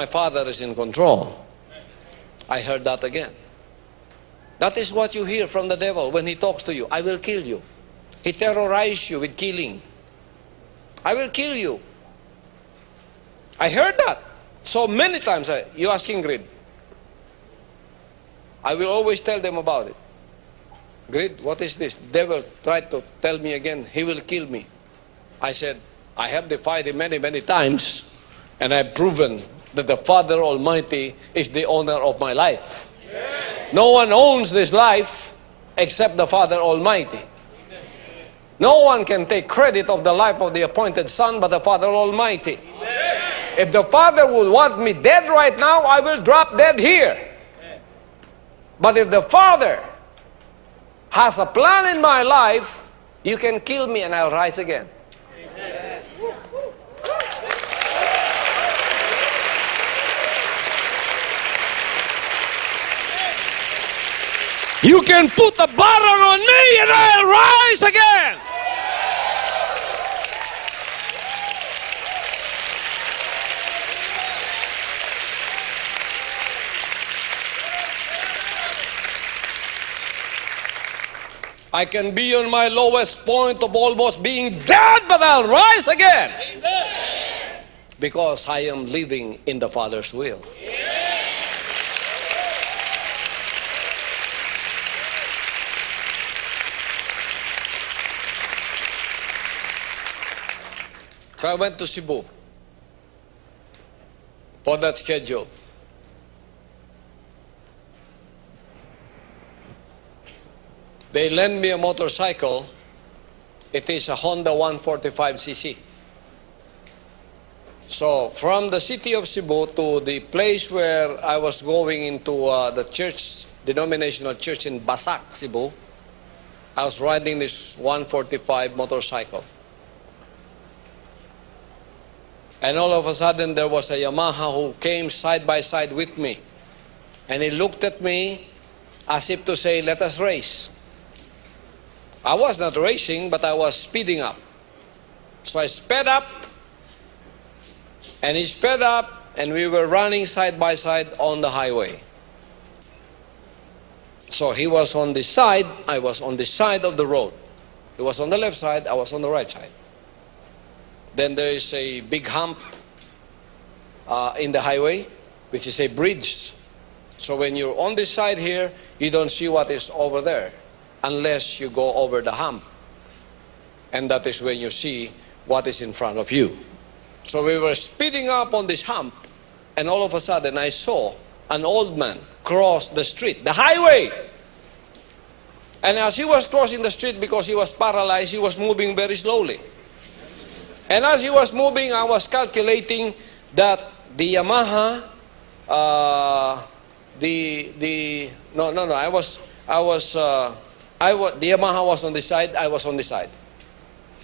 my father is in control. I heard that again. That is what you hear from the devil when he talks to you. I will kill you. He terrorizes you with killing. I will kill you. I heard that so many times. You ask Ingrid. I will always tell them about it. Ingrid, what is this? The devil tried to tell me again, he will kill me. I said, I have defied him many, many times, and I've proven that the Father Almighty is the owner of my life. No one owns this life except the Father Almighty. No one can take credit of the life of the appointed Son but the Father Almighty. If the Father would want me dead right now, I will drop dead here. But if the Father has a plan in my life, you can kill me and I'll rise again. You can put a barrel on me and I'll rise again. I can be on my lowest point of almost being dead, but I'll rise again. Amen. Because I am living in the Father's will. So I went to Cebu for that schedule. They lent me a motorcycle. It is a Honda 145cc. So from the city of Cebu to the place where I was going into the church, denominational church in Basak, Cebu, I was riding this 145 motorcycle. And all of a sudden there was a Yamaha who came side by side with me. And he looked at me as if to say, let us race. I was not racing, but I was speeding up. So I sped up, and he sped up, and we were running side by side on the highway. So he was on the side, I was on the side of the road. He was on the left side, I was on the right side. Then there is a big hump in the highway, which is a bridge. So when you're on this side here, you don't see what is over there unless you go over the hump. And that is when you see what is in front of you. So we were speeding up on this hump, and all of a sudden I saw an old man cross the street, the highway. And as he was crossing the street, because he was paralyzed, he was moving very slowly. And as he was moving, I was calculating that the Yamaha, the Yamaha was on the side, I was on the side.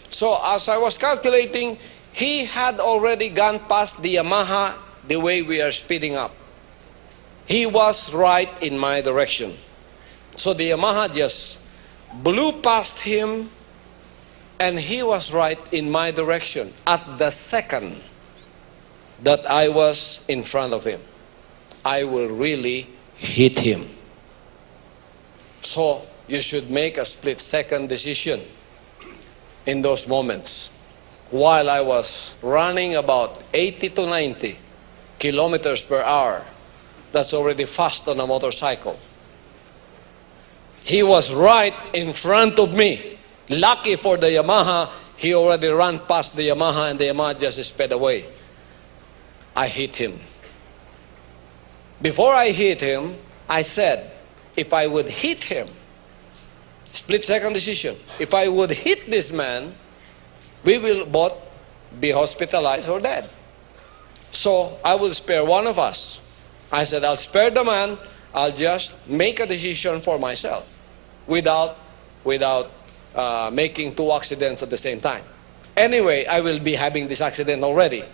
So as I was calculating, he had already gone past the Yamaha the way we are speeding up. He was right in my direction. So the Yamaha just blew past him, and he was right in my direction at the second that I was in front of him. I will really hit him. So you should make a split-second decision in those moments. While I was running about 80 to 90 kilometers per hour, that's already fast on a motorcycle. He was right in front of me. Lucky for the Yamaha, he already ran past the Yamaha, and the Yamaha just sped away. I hit him. Before I hit him, I said, if I would hit him, split-second decision, if I would hit this man, we will both be hospitalized or dead. So I will spare one of us. I said, I'll spare the man, I'll just make a decision for myself without making two accidents at the same time. Anyway, I will be having this accident already.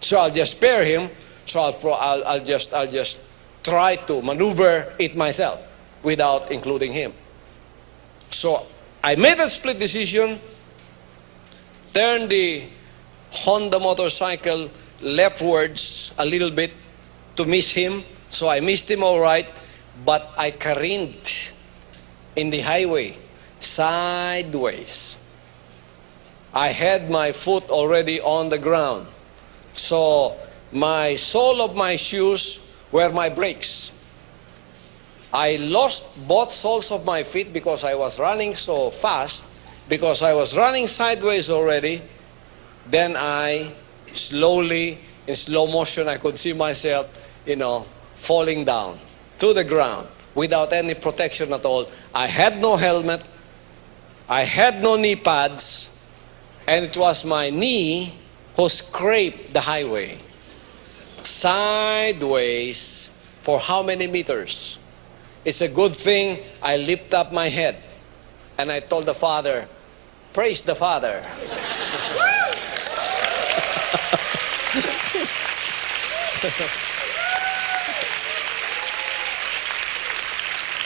So I'll just spare him, so I'll just try to maneuver it myself without including him. So I made a split decision, turned the Honda motorcycle leftwards a little bit, to miss him. So I missed him all right, but I careened in the highway, sideways. I had my foot already on the ground. So my sole of my shoes were my brakes. I lost both soles of my feet because I was running so fast, because I was running sideways already. Then I slowly, in slow motion, I could see myself, falling down to the ground without any protection at all. I had no helmet, I had no knee pads, and it was my knee who scraped the highway. Sideways for how many meters? It's a good thing I lift up my head and I told the Father, praise the Father.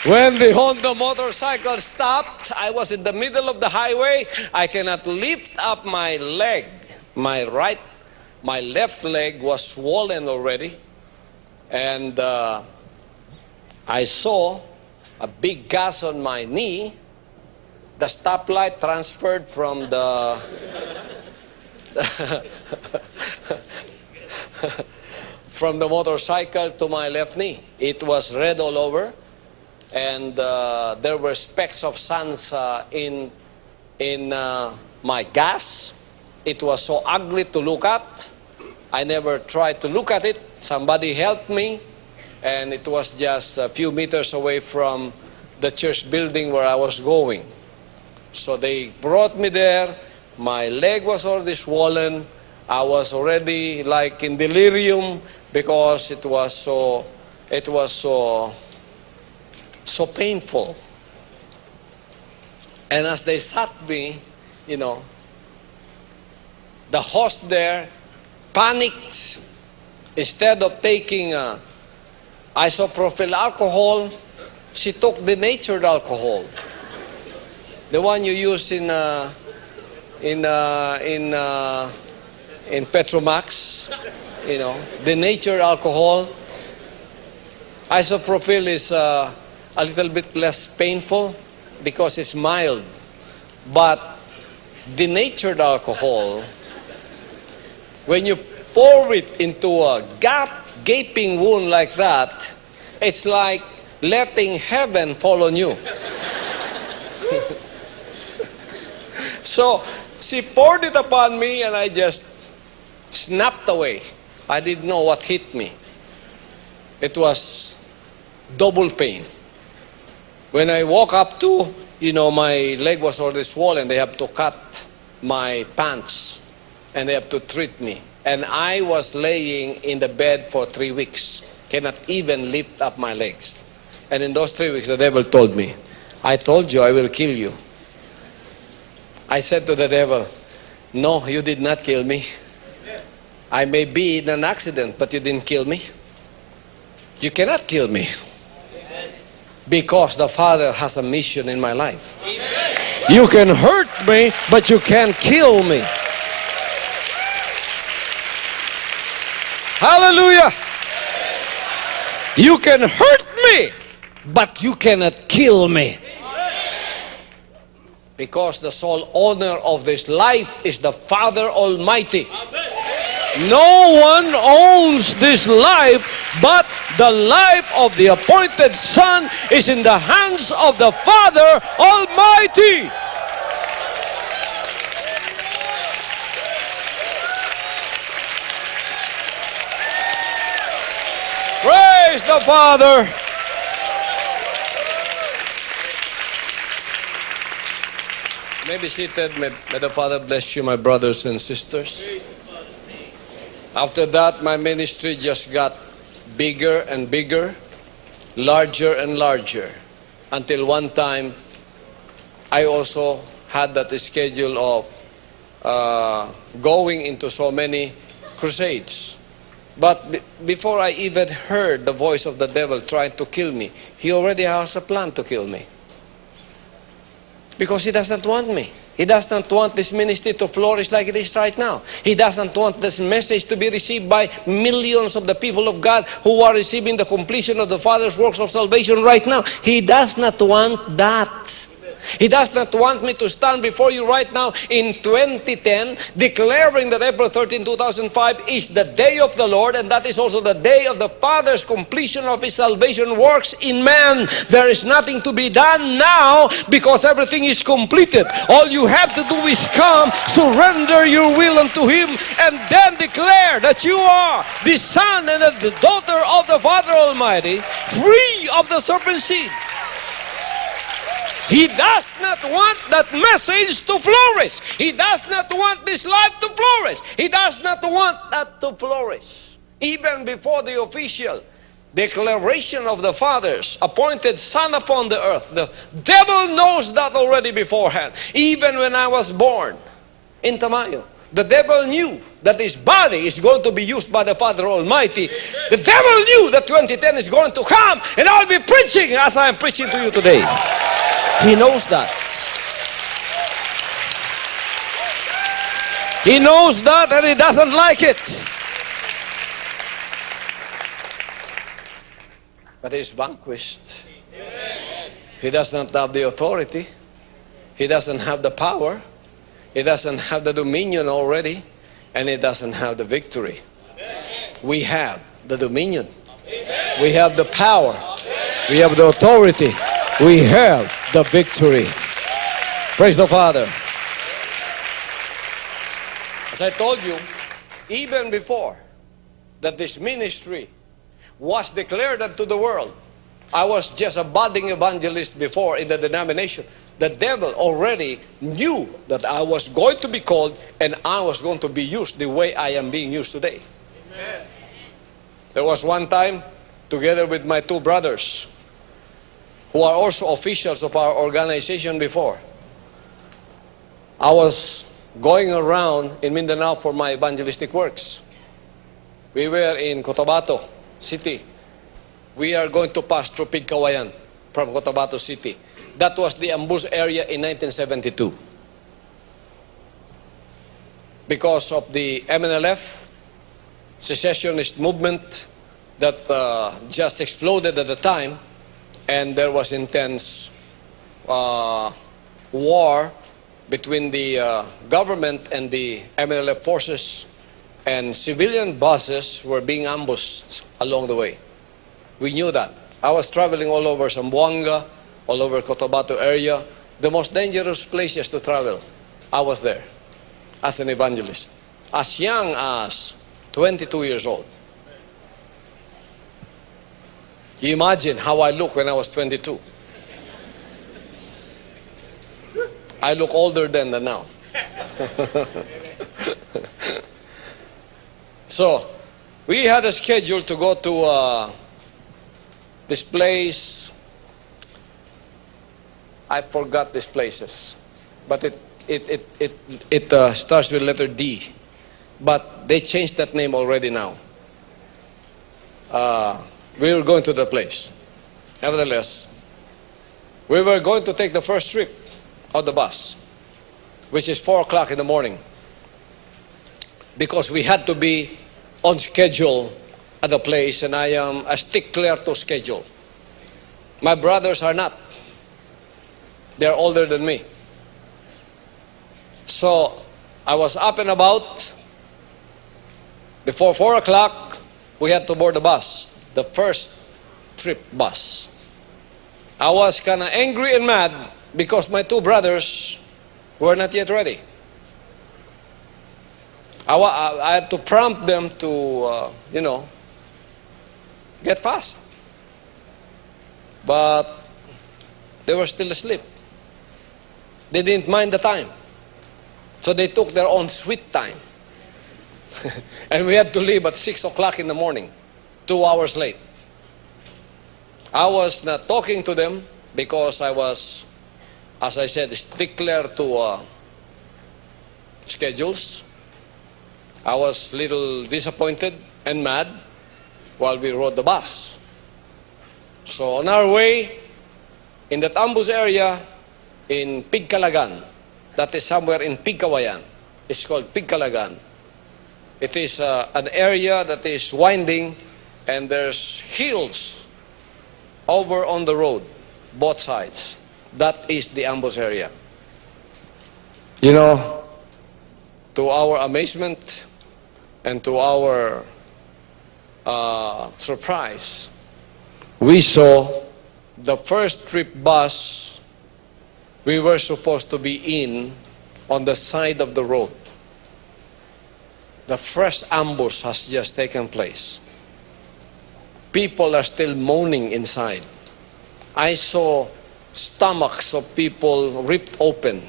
When the Honda motorcycle stopped, I was in the middle of the highway. I cannot lift up my leg. My left leg was swollen already. And I saw a big gash on my knee. The stoplight transferred from the from the motorcycle to my left knee. It was red all over. And there were specks of sand in my gas. It was so ugly to look at. I never tried to look at it. Somebody helped me, and it was just a few meters away from the church building where I was going. So they brought me there. My leg was already swollen. I was already like in delirium because it was so painful. And as they sat me, the host there panicked. Instead of taking isopropyl alcohol, she took denatured alcohol, the one you use in Petromax, denatured alcohol. Isopropyl is a little bit less painful because it's mild. But denatured alcohol, when you pour it into a gaping wound like that, it's like letting heaven fall on you. So she poured it upon me and I just snapped away. I didn't know what hit me. It was double pain. When I woke up to, my leg was already swollen. They have to cut my pants and they have to treat me. And I was laying in the bed for 3 weeks. Cannot even lift up my legs. And in those 3 weeks, the devil told me, I told you I will kill you. I said to the devil, no, you did not kill me. I may be in an accident, but you didn't kill me. You cannot kill me. Because the Father has a mission in my life. You can hurt me, but you can't kill me. Hallelujah. You can hurt me, but you cannot kill me. Because the sole owner of this life is the Father Almighty. No one owns this life, but the life of the appointed Son is in the hands of the Father Almighty. Praise the Father. May be seated. May the Father bless you, my brothers and sisters. After that, my ministry just got bigger and bigger, larger and larger, until one time I also had that schedule of going into so many crusades. But before I even heard the voice of the devil trying to kill me, he already has a plan to kill me. Because he doesn't want me. He does not want this ministry to flourish like it is right now. He doesn't want this message to be received by millions of the people of God who are receiving the completion of the Father's works of salvation right now. He does not want that. He does not want me to stand before you right now in 2010 declaring that April 13, 2005 is the day of the Lord, and that is also the day of the Father's completion of His salvation works in man. There is nothing to be done now because everything is completed. All you have to do is come, surrender your will unto Him, and then declare that you are the son and the daughter of the Father Almighty, free of the serpent seed. He does not want that message to flourish. He does not want this life to flourish. He does not want that to flourish. Even before the official declaration of the Father's appointed Son upon the earth, the devil knows that already beforehand. Even when I was born in Tamayo, the devil knew that his body is going to be used by the Father Almighty. The devil knew that 2010 is going to come, and I'll be preaching as I am preaching to you today. He knows that. He knows that, and he doesn't like it. But he's vanquished. He does not have the authority. He doesn't have the power. He doesn't have the dominion already. And he doesn't have the victory. We have the dominion. We have the power. We have the authority. We have the victory. Praise the Father. As I told you, even before that this ministry was declared unto the world, I was just a budding evangelist before in the denomination. The devil already knew that I was going to be called and I was going to be used the way I am being used today. Amen. There was one time, together with my two brothers, who are also officials of our organization before, I was going around in Mindanao for my evangelistic works. We were in Cotabato City. We are going to pass through Pigcawayan from Cotabato City. That was the ambush area in 1972. Because of the MNLF, secessionist movement that just exploded at the time, and there was intense war between the government and the MNLF forces, and civilian buses were being ambushed along the way. We knew that. I was traveling all over Zamboanga, all over Cotabato area, the most dangerous places to travel. I was there as an evangelist, as young as 22 years old. You imagine how I looked when I was 22. I look older then than now. So, we had a schedule to go to this place. I forgot these places, but it starts with letter D. But they changed that name already now. We were going to the place. Nevertheless, we were going to take the first trip of the bus, which is 4 o'clock in the morning, because we had to be on schedule at the place, and I am a stickler to schedule. My brothers are not. They're older than me. So I was up and about. Before 4 o'clock, we had to board the bus, the first trip bus. I was kind of angry and mad because my two brothers were not yet ready. I had to prompt them to, get fast. But they were still asleep. They didn't mind the time. So they took their own sweet time. And we had to leave at 6 o'clock in the morning, 2 hours late. I was not talking to them because I was, as I said, stickler to schedules. I was a little disappointed and mad while we rode the bus. So on our way, in that ambush area in Pigcalagan, that is somewhere in Pigcawayan. It's called Pigcalagan. It is an area that is winding, and there's hills over on the road, both sides. That is the ambush area. You know, to our amazement and to our surprise, we saw the first trip bus we were supposed to be in on the side of the road. The fresh ambush has just taken place. People are still moaning inside. I saw stomachs of people ripped open.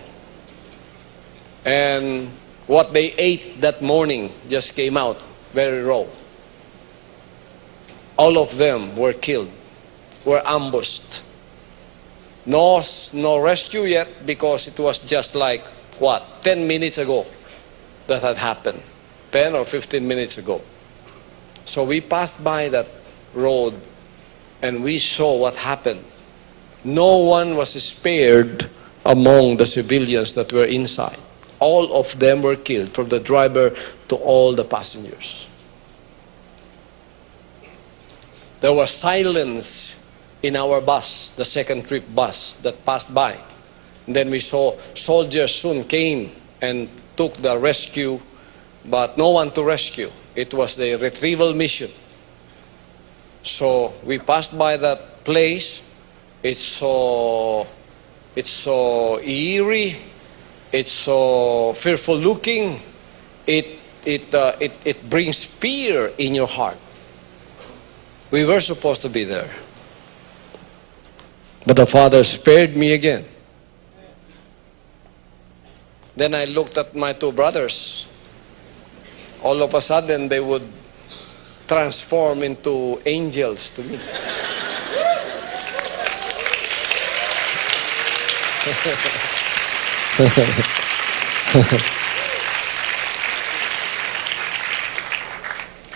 And what they ate that morning just came out very raw. All of them were killed, were ambushed. No rescue yet, because it was just like, 10 minutes ago that had happened. 10 or 15 minutes ago. So we passed by that road and we saw what happened. No one was spared among the civilians that were inside. All of them were killed, from the driver to all the passengers. There was silence in our bus, the second trip bus that passed by. And then we saw soldiers soon came and took the rescue, but no one to rescue. It was the retrieval mission. So we passed by that place. It's so eerie. It's so fearful looking. It brings fear in your heart. We were supposed to be there, but the Father spared me again. Then I looked at my two brothers. All of a sudden, they would transform into angels to me.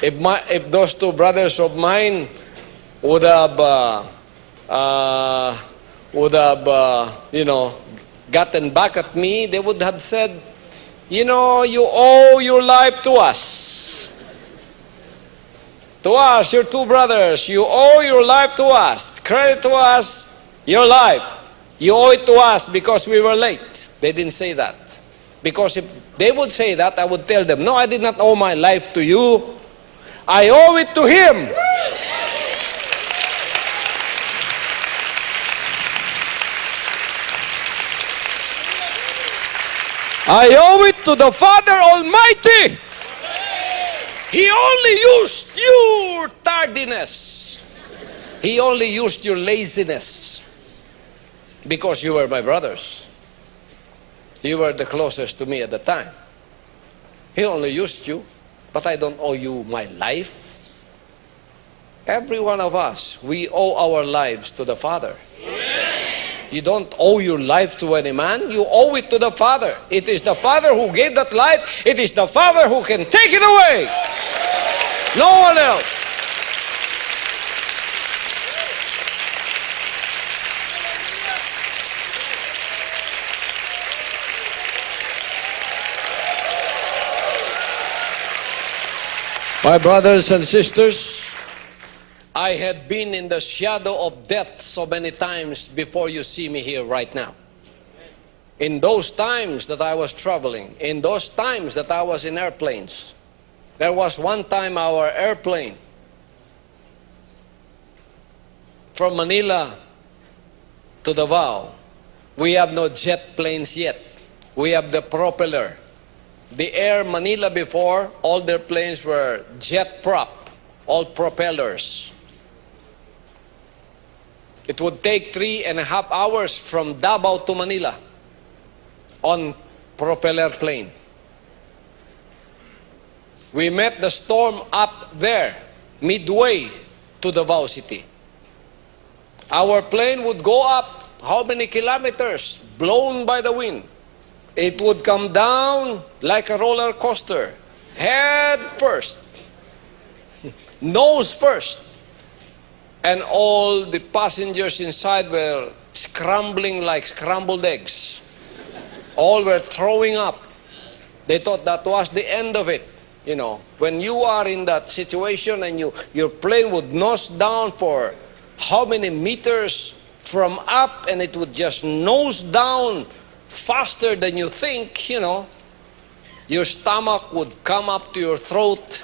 If those two brothers of mine would have gotten back at me, they would have said, you owe your life to us. To us, your two brothers, you owe your life to us. Credit to us your life. You owe it to us because we were late. They didn't say that. Because if they would say that, I would tell them, no, I did not owe my life to you. I owe it to Him. I owe it to the Father Almighty. He only used your tardiness. He only used your laziness. Because you were my brothers. You were the closest to me at the time. He only used you, but I don't owe you my life. Every one of us, we owe our lives to the Father. You don't owe your life to any man. You owe it to the Father. It is the Father who gave that life. It is the Father who can take it away. No one else. My brothers and sisters, I had been in the shadow of death so many times before you see me here right now. In those times that I was traveling, in those times that I was in airplanes, there was one time our airplane from Manila to Davao, we have no jet planes yet. We have the propeller. The Air Manila before, all their planes were jet prop, all propellers. It would take 3.5 hours from Davao to Manila on propeller plane. We met the storm up there, midway to Davao City. Our plane would go up how many kilometers, blown by the wind. It would come down like a roller coaster, head first, nose first. And all the passengers inside were scrambling like scrambled eggs. All were throwing up. They thought that was the end of it. You know, when you are in that situation and your plane would nose down for how many meters from up, and it would just nose down faster than you think, you know, your stomach would come up to your throat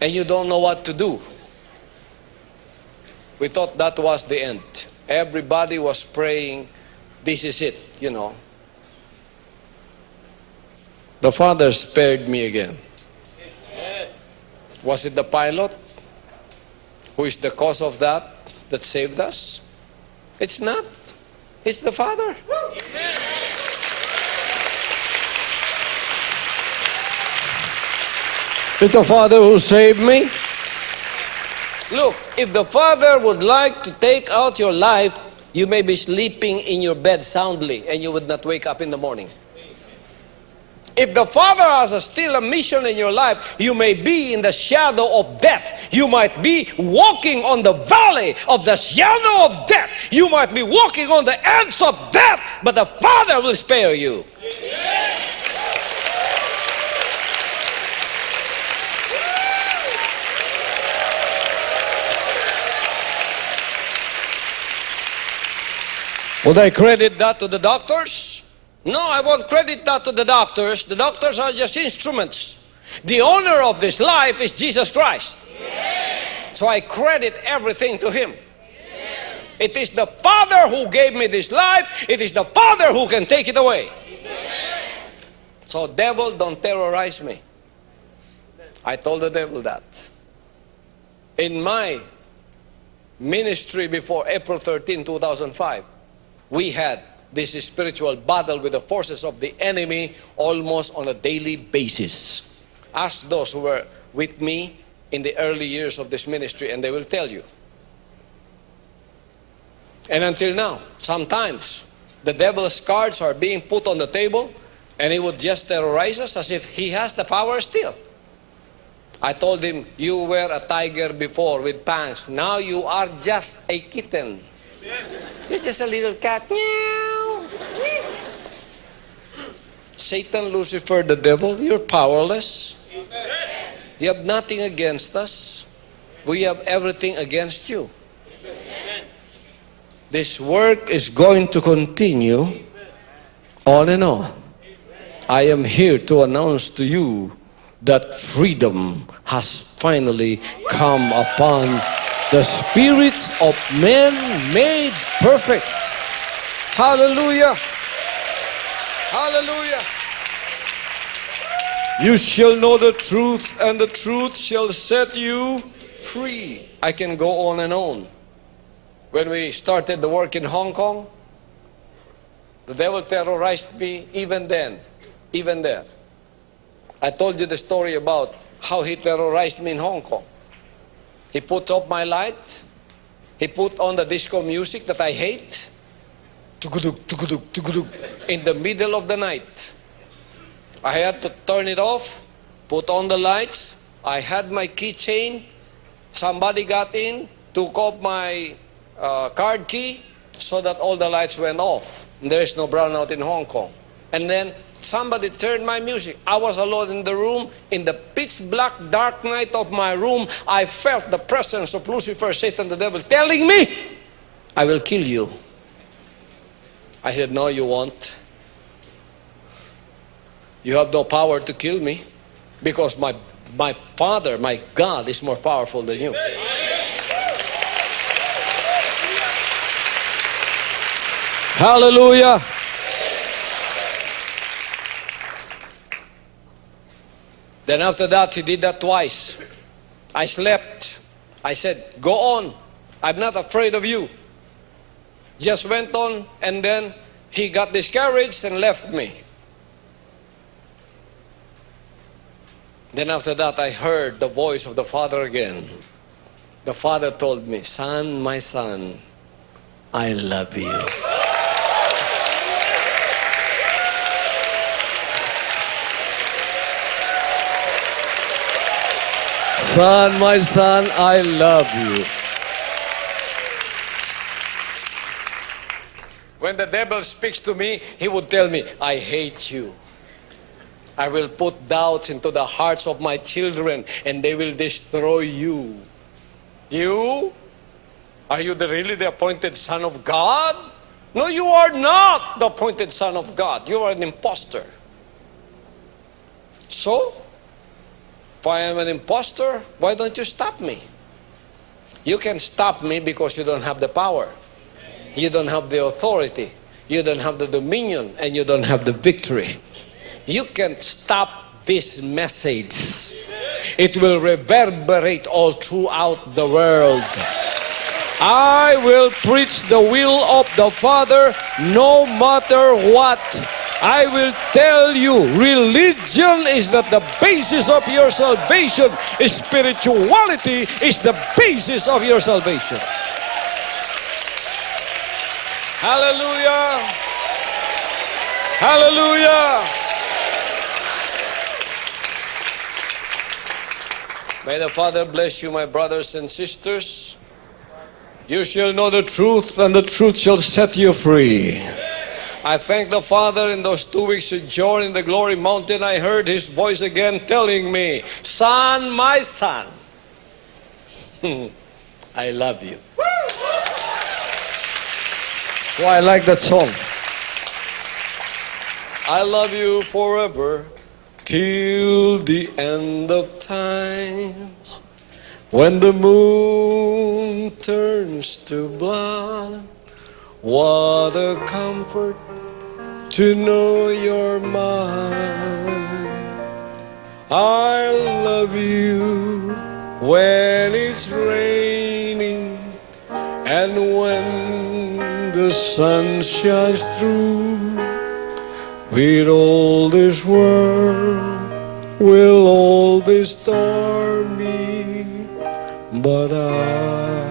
and you don't know what to do. We thought that was the end. Everybody was praying, this is it, you know. The Father spared me again. Was it the pilot who is the cause of that saved us? It's not. It's the Father. It's the Father who saved me. Look, if the Father would like to take out your life, you may be sleeping in your bed soundly and you would not wake up in the morning. If the Father has still a mission in your life, you may be in the shadow of death. You might be walking on the valley of the shadow of death. You might be walking on the edge of death, but the Father will spare you. Would I credit that to the doctors? No, I won't credit that to the doctors. The doctors are just instruments. The owner of this life is Jesus Christ. So I credit everything to Him. It is the Father who gave me this life. It is the Father who can take it away. So devil, don't terrorize me. I told the devil that. In my ministry before April 13, 2005, we had this spiritual battle with the forces of the enemy almost on a daily basis. Ask those who were with me in the early years of this ministry and they will tell you. And until now, sometimes the devil's cards are being put on the table and he would just terrorize us as if he has the power still. I told him, you were a tiger before with fangs. Now you are just a kitten. You're just a little cat. Meow. Satan, Lucifer, the devil, you're powerless. You have nothing against us. We have everything against you. This work is going to continue on and on. I am here to announce to you that freedom has finally come upon the spirits of men made perfect. Hallelujah. Hallelujah. You shall know the truth, and the truth shall set you free. I can go on and on. When we started the work in Hong Kong, the devil terrorized me even then, even there. I told you the story about how he terrorized me in Hong Kong. He put up my light. He put on the disco music that I hate. Tukuduk, tukuduk, tukuduk, in the middle of the night. I had to turn it off, put on the lights. I had my keychain. Somebody got in, took off my card key so that all the lights went off. And there is no brownout in Hong Kong. And then somebody turned my music. I was alone in the room. In the pitch black dark night of my room, I felt the presence of Lucifer, Satan, the devil, telling me, I will kill you. I said, no, you won't. You have no power to kill me because my Father, my God, is more powerful than you. Hallelujah. Then after that, he did that twice. I slept. I said, go on. I'm not afraid of you. Just went on, and then he got discouraged and left me. Then after that, I heard the voice of the Father again. The Father told me, son, my son, I love you. Son, my son, I love you. When the devil speaks to me, he would tell me, I hate you. I will put doubts into the hearts of my children and they will destroy you. You? Are you really the appointed son of God? No, you are not the appointed son of God. You are an imposter. So, if I am an imposter, why don't you stop me? You can stop me because you don't have the power. You don't have the authority. You don't have the dominion, and you don't have the victory. You can stop this message. It will reverberate all throughout the world. I will preach the will of the Father no matter what. I will tell you, religion is not the basis of your salvation. Spirituality is the basis of your salvation. Hallelujah! Hallelujah! May the Father bless you, my brothers and sisters. You shall know the truth, and the truth shall set you free. I thank the Father. In those 2 weeks sojourn in the Glory Mountain, I heard His voice again telling me, son, my son, I love you. So I like that song. I love you forever till the end of time. When the moon turns to blood, what a comfort to know you're mine. I love you when it's raining and when the sun shines through. With all this world will all be stormy, but I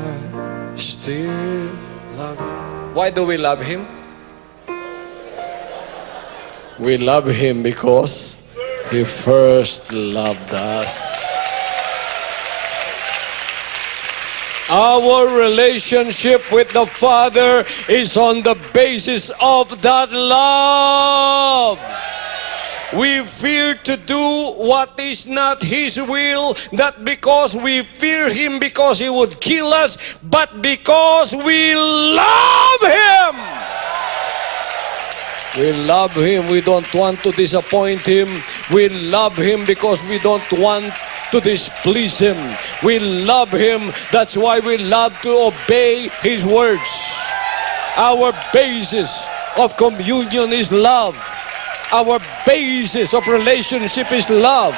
still love you. Why do we love Him? We love Him because He first loved us. Our relationship with the Father is on the basis of that love. We fear to do what is not His will, not because we fear Him because He would kill us, but because we love Him. We love Him. We don't want to disappoint Him. We love Him because we don't want to displease Him. We love Him. That's why we love to obey His words. Our basis of communion is love. Our basis of relationship is love.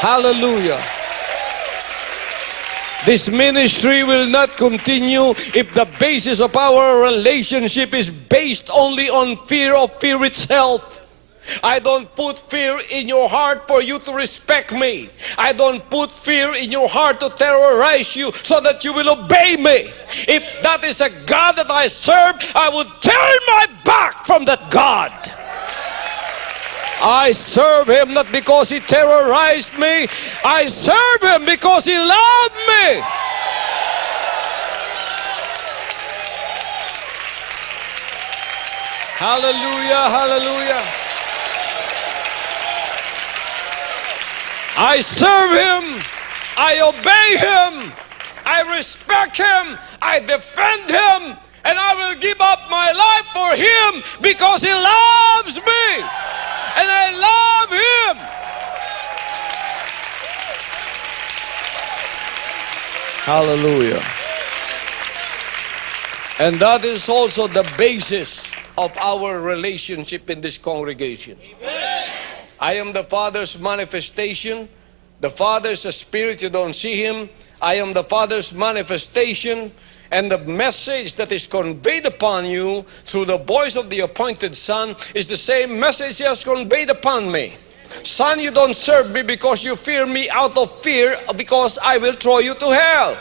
Hallelujah. This ministry will not continue if the basis of our relationship is based only on fear of fear itself. I don't put fear in your heart for you to respect me. I don't put fear in your heart to terrorize you so that you will obey me. If that is a God that I serve, I would turn my back from that God. I serve Him not because He terrorized me. I serve Him because He loved me. Hallelujah, hallelujah. I serve Him. I obey Him. I respect Him. I defend Him. And I will give up my life for Him because He loves me. And I love Him. Hallelujah. And that is also the basis of our relationship in this congregation. Amen. I am the Father's manifestation. The Father is a spirit, you don't see Him. I am the Father's manifestation. And the message that is conveyed upon you through the voice of the appointed Son is the same message He has conveyed upon me. Son, you don't serve me because you fear me out of fear because I will throw you to hell.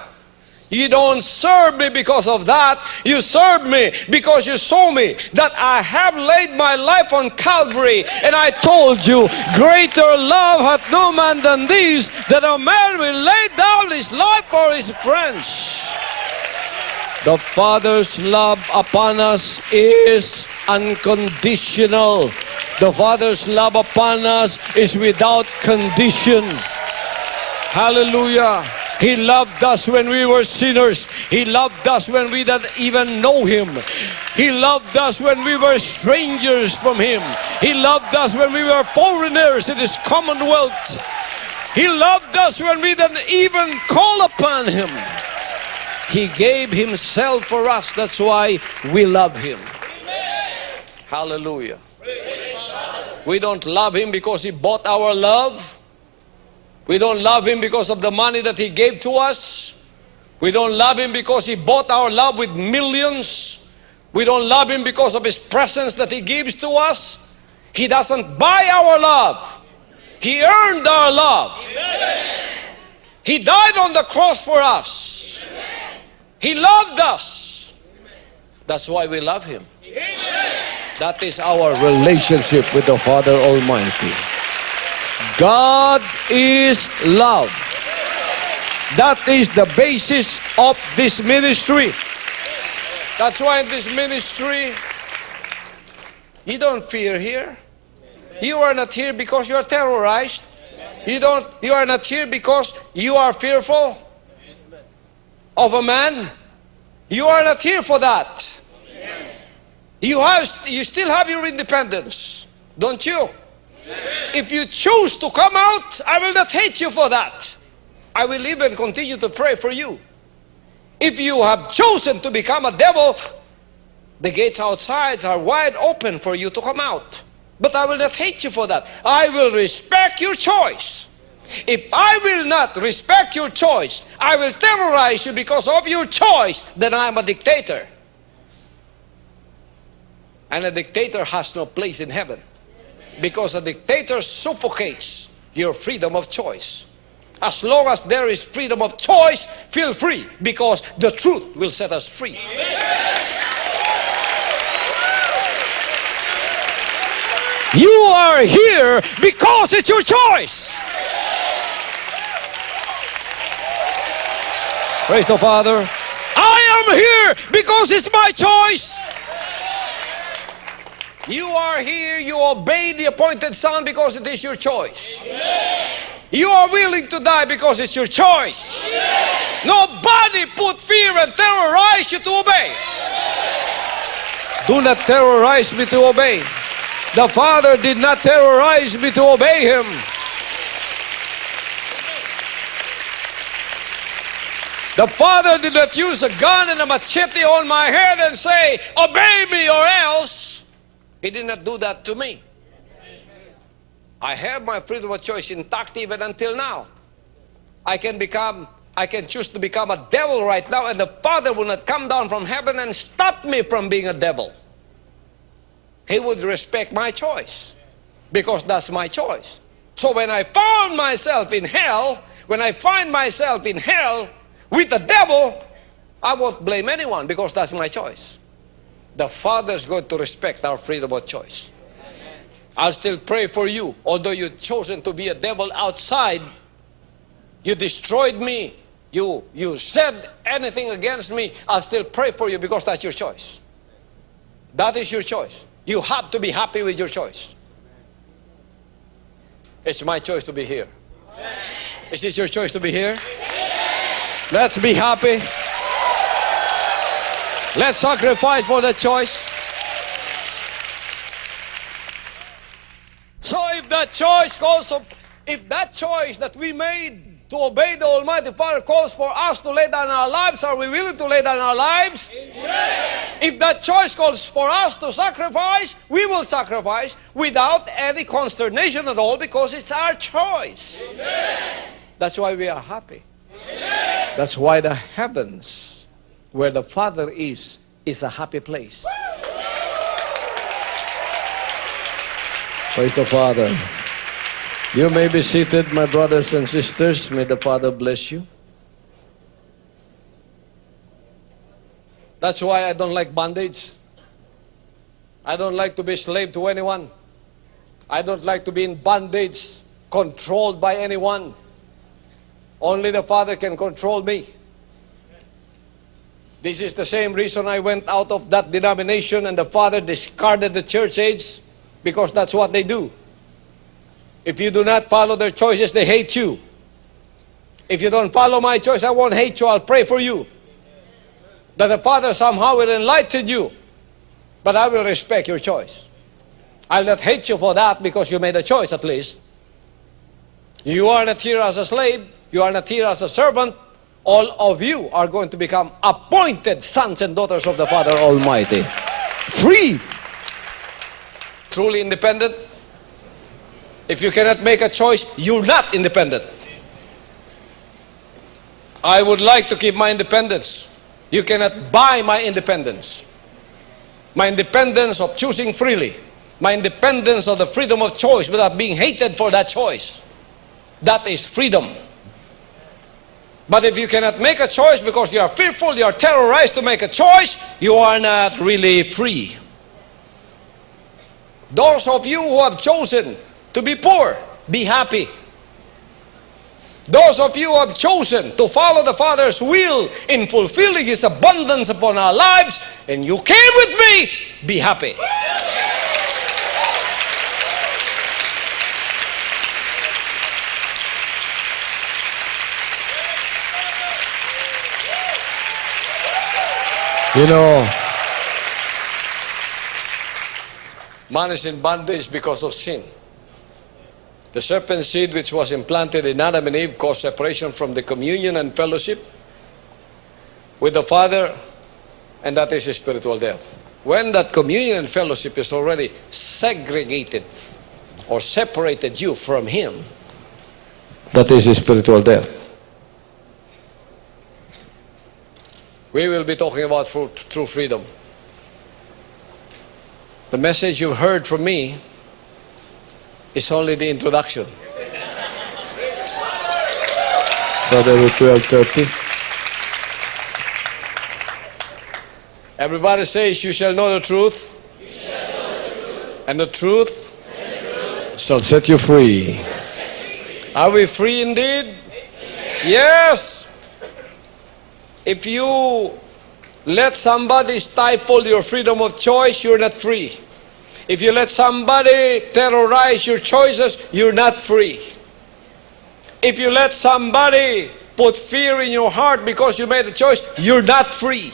You don't serve me because of that. You serve me because you saw me that I have laid my life on Calvary. And I told you, greater love hath no man than this, that a man will lay down his life for his friends. The Father's love upon us is unconditional. The Father's love upon us is without condition. Hallelujah. He loved us when we were sinners. He loved us when we didn't even know Him. He loved us when we were strangers from Him. He loved us when we were foreigners in His commonwealth. He loved us when we didn't even call upon Him. He gave Himself for us. That's why we love Him. Hallelujah. We don't love Him because He bought our love. We don't love Him because of the money that He gave to us. We don't love Him because He bought our love with millions. We don't love Him because of His presence that He gives to us. He doesn't buy our love. He earned our love. He died on the cross for us. He loved us. That's why we love Him. That is our relationship with the Father Almighty. God is love. That is the basis of this ministry. That's why in this ministry, you don't fear here. You are not here because you are terrorized. You are not here because you are fearful of a man. You are not here for that. You still have your independence, don't you? If you choose to come out, I will not hate you for that. I will even continue to pray for you. If you have chosen to become a devil, the gates outside are wide open for you to come out. But I will not hate you for that. I will respect your choice. If I will not respect your choice, I will terrorize you because of your choice, then I am a dictator. And a dictator has no place in heaven. Because a dictator suffocates your freedom of choice. As long as there is freedom of choice, feel free, because the truth will set us free. You are here because it's your choice. Praise the Father. I am here because it's my choice. You are here, you obey the appointed Son because it is your choice. You are willing to die because it's your choice. Nobody put fear and terrorize you to obey. Do not terrorize me to obey. The Father did not terrorize me to obey Him. The Father did not use a gun and a machete on my head and say, obey me or else. He did not do that to me. I have my freedom of choice intact even until now. I can choose to become a devil right now, and the Father will not come down from heaven and stop me from being a devil. He would respect my choice because that's my choice. So when I found myself in hell, when I find myself in hell with the devil, I won't blame anyone because that's my choice. The Father is going to respect our freedom of choice. I'll still pray for you. Although you've chosen to be a devil outside, you destroyed me, you said anything against me, I'll still pray for you because that's your choice. That is your choice. You have to be happy with your choice. It's my choice to be here. Is it your choice to be here? Let's be happy. Let's sacrifice for the choice. So if that choice that we made to obey the Almighty Father calls for us to lay down our lives, are we willing to lay down our lives? Yes. If that choice calls for us to sacrifice, we will sacrifice without any consternation at all because it's our choice. Yes. That's why we are happy. Yes. That's why the heavens, where the Father is a happy place. Praise the Father. You may be seated, my brothers and sisters. May the Father bless you. That's why I don't like bondage. I don't like to be slave to anyone. I don't like to be in bondage, controlled by anyone. Only the Father can control me. This is the same reason I went out of that denomination and the father discarded the church age, because that's what they do. If you do not follow their choices, they hate you. If you don't follow my choice, I won't hate you, I'll pray for you. That the Father somehow will enlighten you. But I will respect your choice. I'll not hate you for that, because you made a choice at least. You are not here as a slave. You are not here as a servant. All of you are going to become appointed sons and daughters of the Father Almighty. Free. Truly independent. If you cannot make a choice, you're not independent. I would like to keep my independence. You cannot buy my independence. My independence of choosing freely. My independence of the freedom of choice without being hated for that choice. That is freedom. But if you cannot make a choice because you are fearful, you are terrorized to make a choice, you are not really free. Those of you who have chosen to be poor, be happy. Those of you who have chosen to follow the Father's will in fulfilling His abundance upon our lives, and you came with me, be happy. You know, man is in bondage because of sin. The serpent seed which was implanted in Adam and Eve caused separation from the communion and fellowship with the Father, and that is spiritual death. When that communion and fellowship is already segregated or separated you from Him, that is spiritual death. We will be talking about true freedom. The message you've heard from me is only the introduction. Saturday 12:30. Everybody says, you shall know the truth. You shall know the truth. And the truth, shall set you free. Are we free indeed? Yes. If you let somebody stifle your freedom of choice, you're not free. If you let somebody terrorize your choices, you're not free. If you let somebody put fear in your heart because you made a choice, you're not free.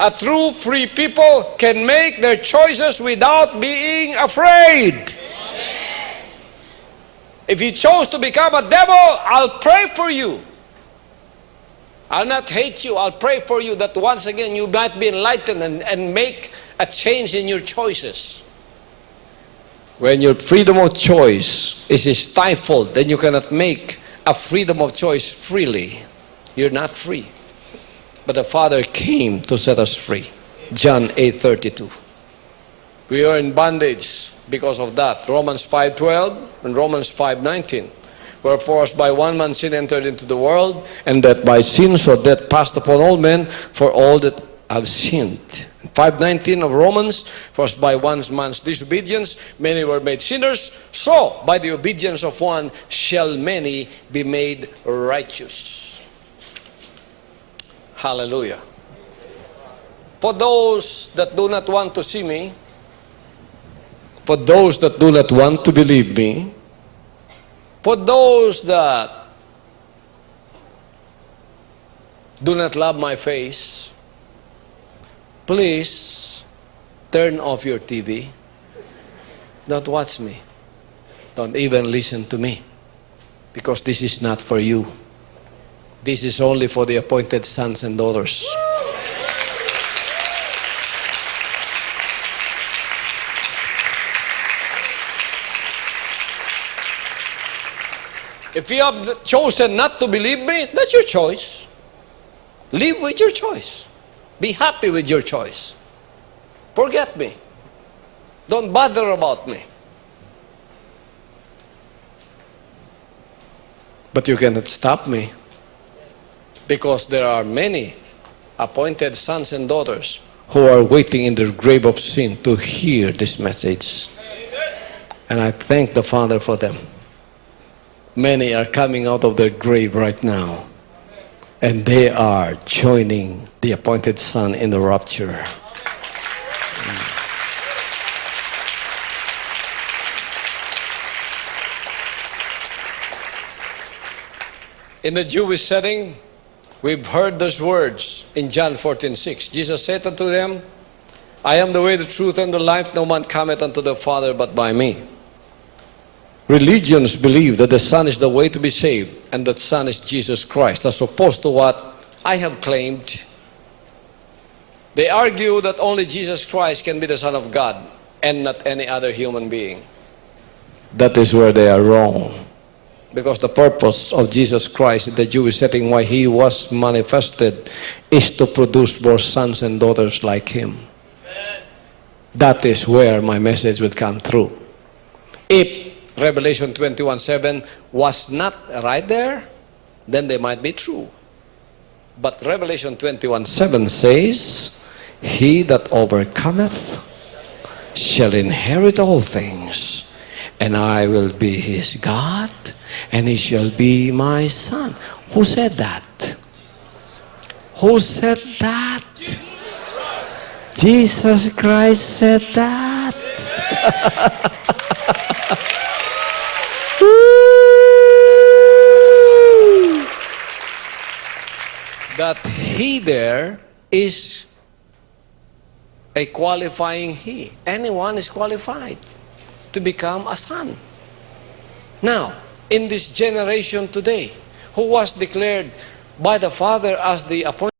A true free people can make their choices without being afraid. Amen. If you chose to become a devil, I'll pray for you. I'll not hate you. I'll pray for you that once again you might be enlightened and make a change in your choices. When your freedom of choice is stifled, then you cannot make a freedom of choice freely. You're not free. But the Father came to set us free. John 8:32. We are in bondage because of that. Romans 5:12 and Romans 5:19. Wherefore, as by one man sin entered into the world, and that by sin so death passed upon all men, for all that have sinned. 5:19 of Romans, for as by one man's disobedience many were made sinners, so by the obedience of one shall many be made righteous. Hallelujah. For those that do not want to see me, for those that do not want to believe me, for those that do not love my face, please turn off your TV. Don't watch me. Don't even listen to me. Because this is not for you. This is only for the appointed sons and daughters. If you have chosen not to believe me, that's your choice. Live with your choice. Be happy with your choice. Forget me. Don't bother about me. But you cannot stop me, because there are many appointed sons and daughters who are waiting in their grave of sin to hear this message. And I thank the Father for them. Many are coming out of their grave right now. And they are joining the appointed Son in the rapture. In the Jewish setting, we've heard those words in John 14:6. Jesus said unto them, I am the way, the truth, and the life. No man cometh unto the Father but by me. Religions believe that the Son is the way to be saved, and that Son is Jesus Christ, as opposed to what I have claimed. They argue that only Jesus Christ can be the Son of God, and not any other human being. That is where they are wrong. Because the purpose of Jesus Christ in the Jewish setting, why he was manifested, is to produce more sons and daughters like him. That is where my message would come through. If Revelation 21:7 was not right there, then they might be true. But Revelation 21:7 says, he that overcometh shall inherit all things, and I will be his God, and he shall be my son. Who said that? Who said that? Jesus Christ said that. That he there is a qualifying he. Anyone is qualified to become a son. Now, in this generation today, who was declared by the Father as the appointed